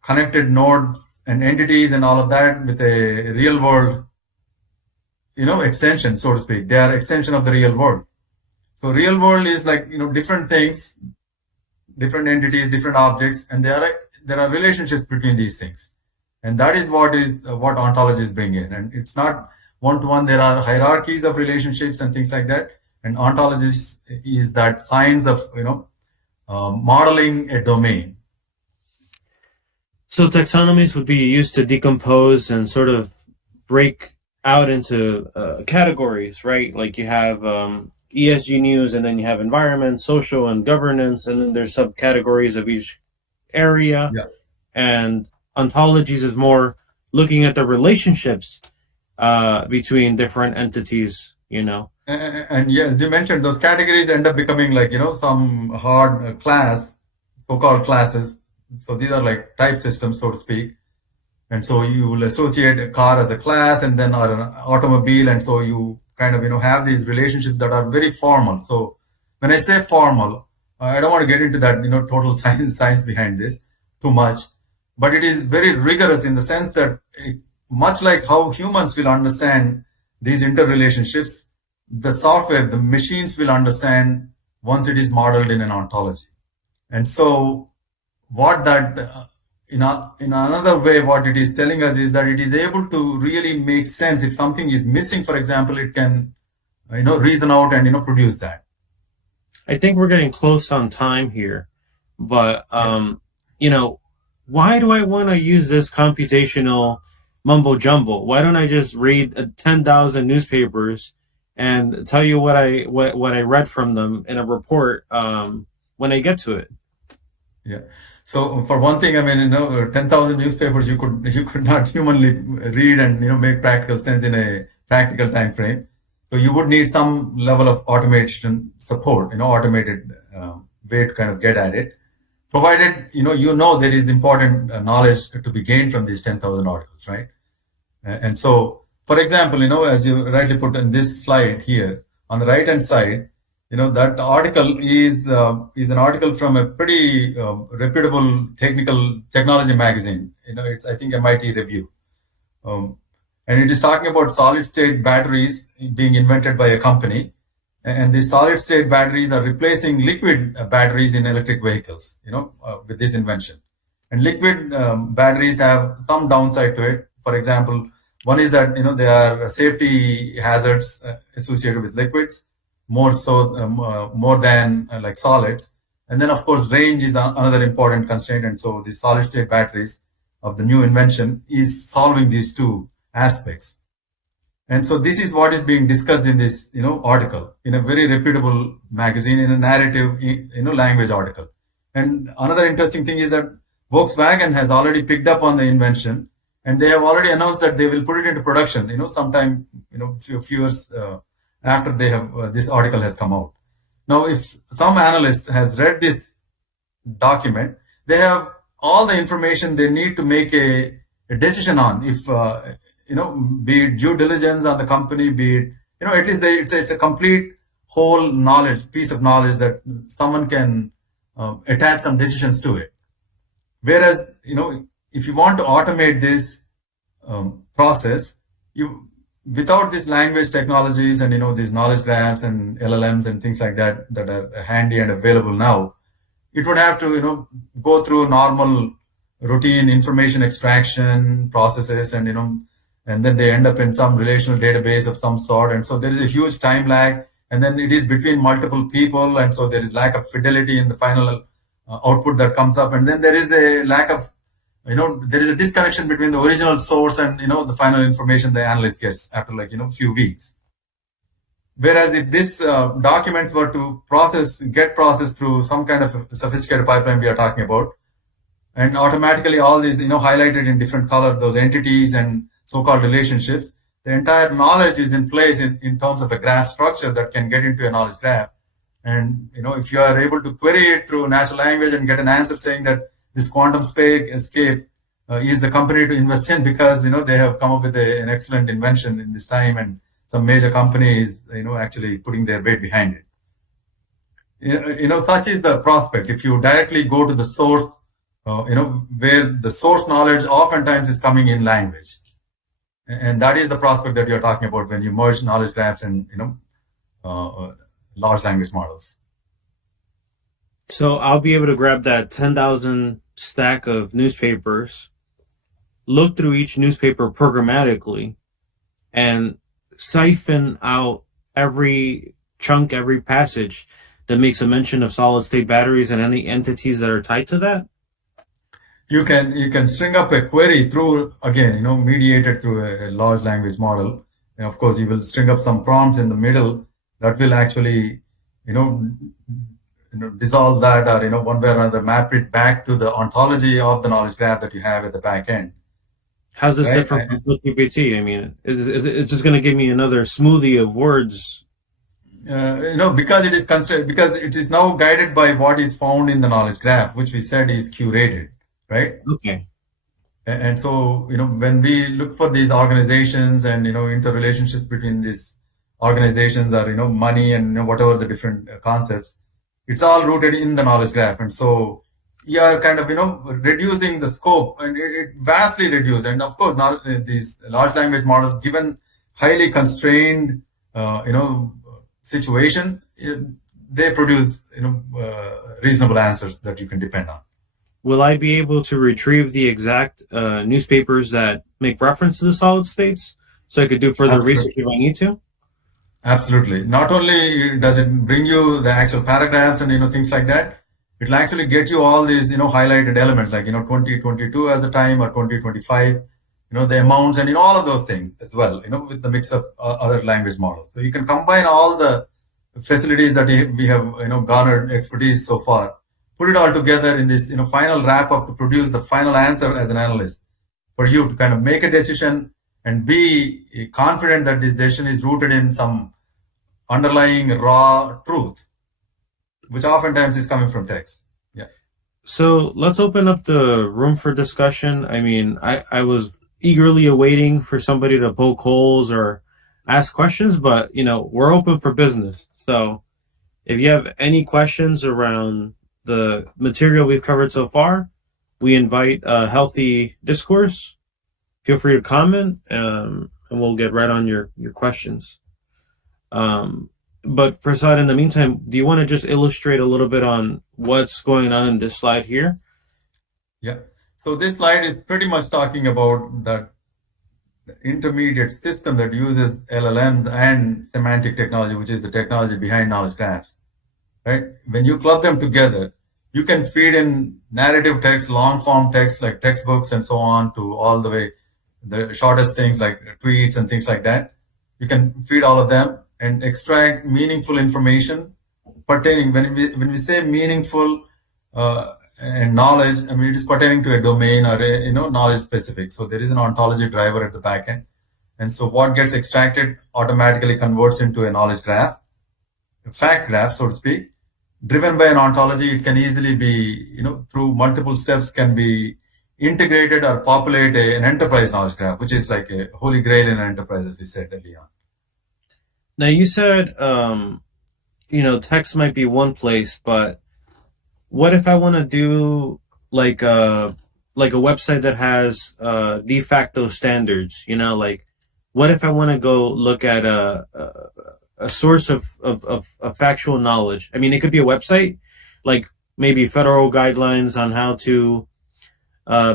connected nodes and entities and all of that with a real world, extension, so to speak. They are extension of the real world. So real world is like, different things, different entities, different objects, and there are relationships between these things. And that is what ontologies bring in. And it's not one-to-one. There are hierarchies of relationships and things like that. And ontologies is that science of, modeling a domain. So taxonomies would be used to decompose and sort of break out into categories, right? Like you have ESG news, and then you have environment, social, and governance, and then there's subcategories of each area. Yeah. And ontologies is more looking at the relationships between different entities, And yeah, as you mentioned, those categories end up becoming like, some hard class, so-called classes. So these are like type systems, so to speak. And so you will associate a car as a class and then or an automobile. And so you kind of, have these relationships that are very formal. So when I say formal, I don't want to get into that, total science behind this too much. but it is very rigorous in the sense that much like how humans will understand these interrelationships, the software, the machines will understand once it is modeled in an ontology. And so what that, in another way, what it is telling us is that it is able to really make sense. If something is missing, for example, it can, reason out and, produce that. I think we're getting close on time here, but, why do I want to use this computational mumbo jumbo? Why don't I just read 10,000 newspapers and tell you what I read from them in a report when I get to it? Yeah. So for one thing, 10,000 newspapers you could not humanly read and make practical sense in a practical time frame. So you would need some level of automation support, automated way to kind of get at it. Provided there is important knowledge to be gained from these 10,000 articles, right? And so, for example, as you rightly put in this slide here on the right hand side, that article is an article from a pretty reputable technology magazine. It's, I think, MIT Review. And it is talking about solid state batteries being invented by a company. And these solid state batteries are replacing liquid batteries in electric vehicles, with this invention. And liquid batteries have some downside to it. For example, one is that, there are safety hazards associated with liquids, more than like solids. And then, of course, range is another important constraint. And so the solid state batteries of the new invention is solving these two aspects. And so this is what is being discussed in this, article in a very reputable magazine, in a narrative, language article. And another interesting thing is that Volkswagen has already picked up on the invention, and they have already announced that they will put it into production, sometime, few years after they have this article has come out. Now, if some analyst has read this document, they have all the information they need to make a decision on if be it due diligence on the company, be it, at least it's a complete whole piece of knowledge that someone can attach some decisions to it. Whereas, if you want to automate this process, without these language technologies and, these knowledge graphs and LLMs and things like that are handy and available now, it would have to, go through normal routine information extraction processes and then they end up in some relational database of some sort. And so there is a huge time lag, and then it is between multiple people. And so there is lack of fidelity in the final output that comes up. And then there is a lack of, there is a disconnection between the original source and, the final information the analyst gets after few weeks. Whereas if this documents were to get processed through some kind of sophisticated pipeline we are talking about, and automatically all these, highlighted in different color, those entities and so-called relationships, the entire knowledge is in place in terms of a graph structure that can get into a knowledge graph. And, if you are able to query it through natural language and get an answer saying that this quantum escape is the company to invest in because, they have come up with an excellent invention in this time and some major companies, actually putting their weight behind it. Such is the prospect. If you directly go to the source, where the source knowledge oftentimes is coming in language. And that is the prospect that you're talking about when you merge knowledge graphs and, large language models. So I'll be able to grab that 10,000 stack of newspapers, look through each newspaper programmatically, and siphon out every chunk, every passage that makes a mention of solid state batteries and any entities that are tied to that? You can string up a query through, again, mediated through a large language model. And of course, you will string up some prompts in the middle that will actually, dissolve that or, one way or another, map it back to the ontology of the knowledge graph that you have at the back end. How's this different from GPT? I mean, it's just going to give me another smoothie of words. Because it is now guided by what is found in the knowledge graph, which we said is curated. Right. Okay. And so, when we look for these organizations and, interrelationships between these organizations or, money and whatever the different concepts, it's all rooted in the knowledge graph. And so you are kind of, reducing the scope, and it vastly reduced. And of course, now these large language models, given highly constrained, situation, they produce, reasonable answers that you can depend on. Will I be able to retrieve the exact newspapers that make reference to the solid states, so I could do further research if I need to? Absolutely. Not only does it bring you the actual paragraphs and things like that, it'll actually get you all these highlighted elements like 2022 as the time, or 2025, the amounts, and all of those things as well, with the mix of other language models. So you can combine all the facilities that we have garnered expertise so far, put it all together in this final wrap up to produce the final answer as an analyst, for you to kind of make a decision and be confident that this decision is rooted in some underlying raw truth, which oftentimes is coming from text. Yeah. So let's open up the room for discussion. I mean, I was eagerly awaiting for somebody to poke holes or ask questions, but we're open for business. So if you have any questions around the material we've covered so far, we invite a healthy discourse. Feel free to comment, and we'll get right on your questions. But Prasad, in the meantime, do you want to just illustrate a little bit on what's going on in this slide here? Yeah. So this slide is pretty much talking about that intermediate system that uses LLMs and semantic technology, which is the technology behind knowledge graphs. Right? When you club them together, you can feed in narrative text, long form text like textbooks and so on, to all the way the shortest things like tweets and things like that. You can feed all of them and extract meaningful information pertaining. When we say meaningful and knowledge, I mean, it is pertaining to a domain or a knowledge specific. So there is an ontology driver at the back end, and so what gets extracted automatically converts into a knowledge graph, a fact graph, so to speak, driven by an ontology. It can easily be through multiple steps can be integrated or populate an enterprise knowledge graph, which is like a holy grail in an enterprise, as we said earlier on. Now you said, text might be one place, but what if I want to do like a website that has de facto standards? Like what if I want to go look at a source of factual knowledge? I mean, it could be a website, like maybe federal guidelines on how to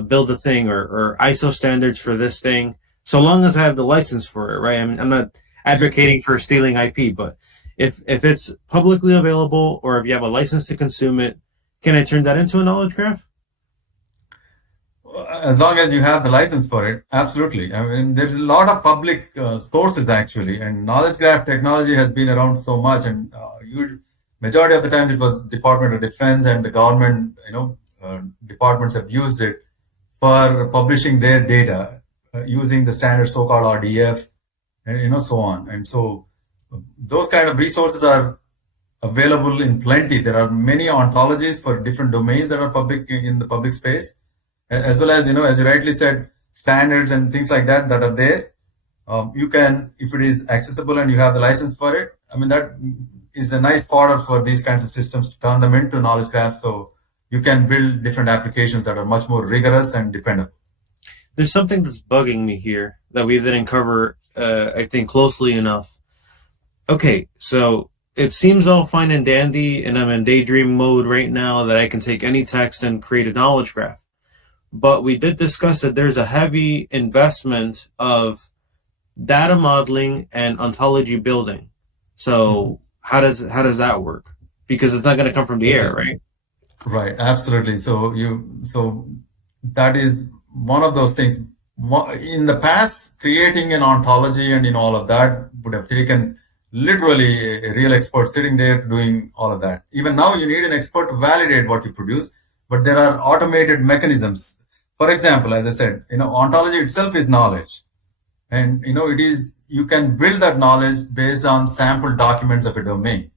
build a thing, or ISO standards for this thing, so long as I have the license for it, right? I mean, I'm not advocating for stealing IP, but if it's publicly available, or if you have a license to consume it, can I turn that into a knowledge graph? As long as you have the license for it, absolutely. I mean, there's a lot of public sources actually, and knowledge graph technology has been around so much, and majority of the time it was Department of Defense and the government, departments have used it for publishing their data using the standard so-called RDF, and so on. And so those kind of resources are available in plenty. There are many ontologies for different domains that are public in the public space, as well as as you rightly said, standards and things like that are there. You can, if it is accessible and you have the license for it, I mean, that is a nice fodder for these kinds of systems to turn them into knowledge graphs, so you can build different applications that are much more rigorous and dependable. There's something that's bugging me here that we didn't cover, I think, closely enough. Okay, so it seems all fine and dandy, and I'm in daydream mode right now that I can take any text and create a knowledge graph. But we did discuss that there's a heavy investment of data modeling and ontology building. So how does that work? Because it's not going to come from the air, right? Right, absolutely. So that is one of those things. In the past, creating an ontology and all of that would have taken literally a real expert sitting there doing all of that. Even now, you need an expert to validate what you produce, but there are automated mechanisms. For example, as I said, ontology itself is knowledge, and you can build that knowledge based on sample documents of a domain.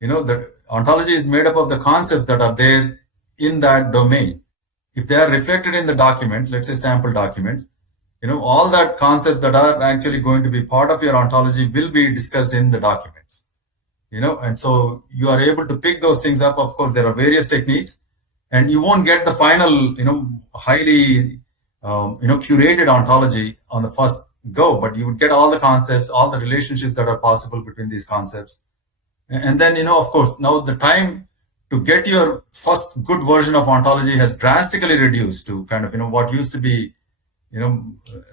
The ontology is made up of the concepts that are there in that domain. If they are reflected in the documents, let's say sample documents, all that concepts that are actually going to be part of your ontology will be discussed in the documents. And so you are able to pick those things up. Of course, there are various techniques, and you won't get the final, highly, curated ontology on the first go, but you would get all the concepts, all the relationships that are possible between these concepts. And then, of course, now the time to get your first good version of ontology has drastically reduced to kind of, what used to be,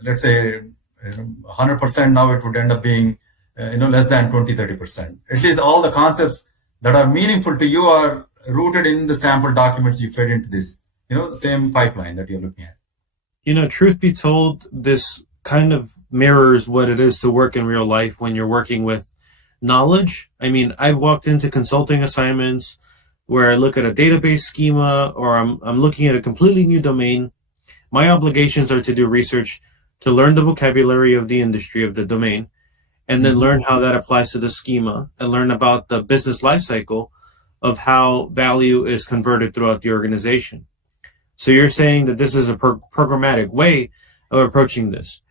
let's say, 100%, now it would end up being, less than 20-30%. At least all the concepts that are meaningful to you are rooted in the sample documents you fed into this, the same pipeline that you're looking at. Truth be told, this kind of mirrors what it is to work in real life when you're working with knowledge. I mean, I've walked into consulting assignments where I look at a database schema, or I'm looking at a completely new domain. My obligations are to do research, to learn the vocabulary of the industry, of the domain, and then learn how that applies to the schema, and learn about the business lifecycle of how value is converted throughout the organization. So you're saying that this is a programmatic way of approaching this.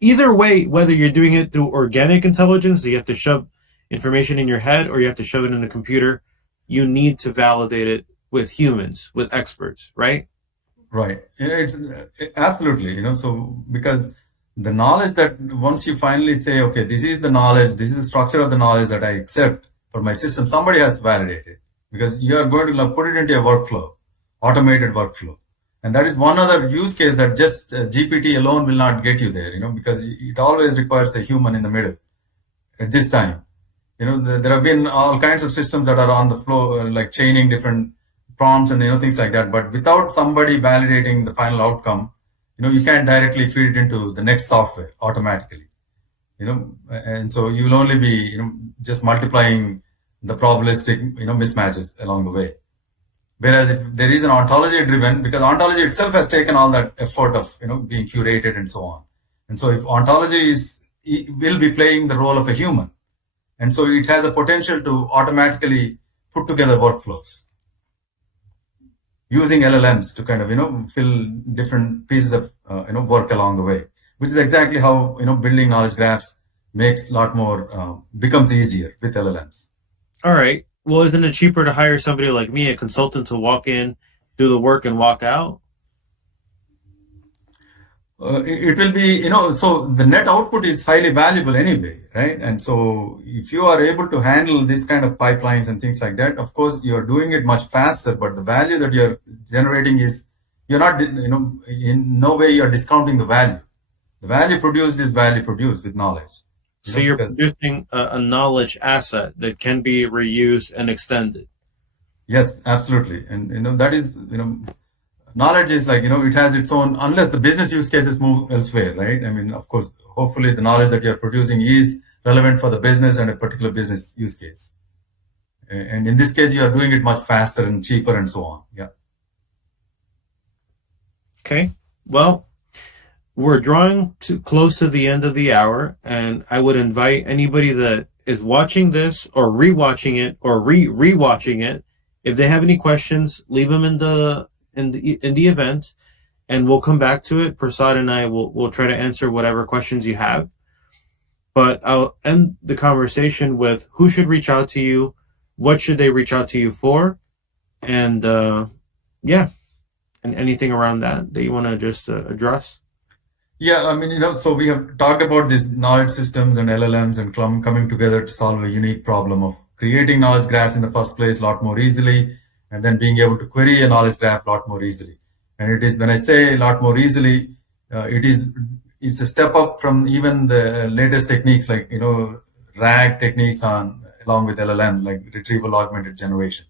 Either way, whether you're doing it through organic intelligence, so you have to shove information in your head, or you have to shove it in the computer, you need to validate it with humans, with experts, right? Right. It's absolutely, so because the knowledge that once you finally say, okay, this is the knowledge, this is the structure of the knowledge that I accept for my system, somebody has to validate it, because you are going to put it into a workflow, automated workflow. And that is one other use case that just GPT alone will not get you there, because it always requires a human in the middle at this time. There have been all kinds of systems that are on the floor, like chaining different prompts and, things like that. But without somebody validating the final outcome, you can't directly feed it into the next software automatically, and so you will only be, just multiplying the probabilistic, mismatches along the way. Whereas if there is an ontology driven, because ontology itself has taken all that effort of, being curated and so on. And so if ontology will be playing the role of a human. And so it has a potential to automatically put together workflows using LLMs to kind of, fill different pieces of, work along the way, which is exactly how, building knowledge graphs makes a lot more, becomes easier with LLMs. All right. Well, isn't it cheaper to hire somebody like me, a consultant, to walk in, do the work, and walk out? It will be, so the net output is highly valuable anyway, right? And so if you are able to handle this kind of pipelines and things like that, of course, you're doing it much faster, but the value that you're generating is, you're not, in no way you're discounting the value. The value produced is value produced with knowledge. So you're producing a knowledge asset that can be reused and extended. Yes, absolutely. And, that is, knowledge is like, it has its own, unless the business use cases move elsewhere, right? I mean, of course, hopefully the knowledge that you're producing is relevant for the business and a particular business use case. And in this case, you are doing it much faster and cheaper and so on. Yeah. Okay. Well, we're drawing close to the end of the hour, and I would invite anybody that is watching this or rewatching it or rewatching it, if they have any questions, leave them in the event, and we'll come back to it. Prasad and I will try to answer whatever questions you have. But I'll end the conversation with who should reach out to you, what should they reach out to you for, and and anything around that you want to just address. Yeah, I mean, so we have talked about these knowledge systems and LLMs and coming together to solve a unique problem of creating knowledge graphs in the first place a lot more easily, and then being able to query a knowledge graph a lot more easily. And it is, when I say a lot more easily, it's a step up from even the latest techniques like, RAG techniques along with LLM, like retrieval augmented generation.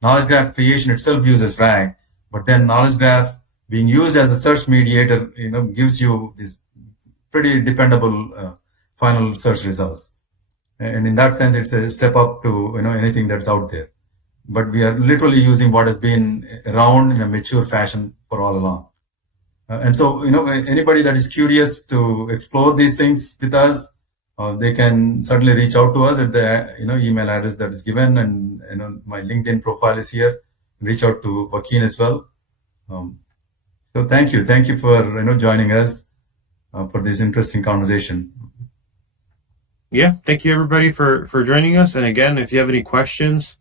Knowledge graph creation itself uses RAG, but then knowledge graph being used as a search mediator, gives you these pretty dependable final search results. And in that sense, it's a step up to, anything that's out there. But we are literally using what has been around in a mature fashion for all along. And so, anybody that is curious to explore these things with us, they can certainly reach out to us at the, email address that is given, and, my LinkedIn profile is here. Reach out to Joaquin as well. So thank you for joining us for this interesting conversation. Yeah, thank you everybody for joining us. And again, if you have any questions,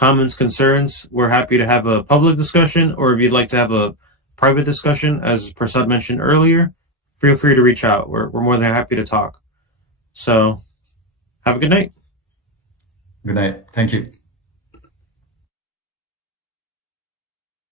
comments, concerns, we're happy to have a public discussion, or if you'd like to have a private discussion, as Prasad mentioned earlier, feel free to reach out. We're more than happy to talk. So have a good night. Good night. Thank you.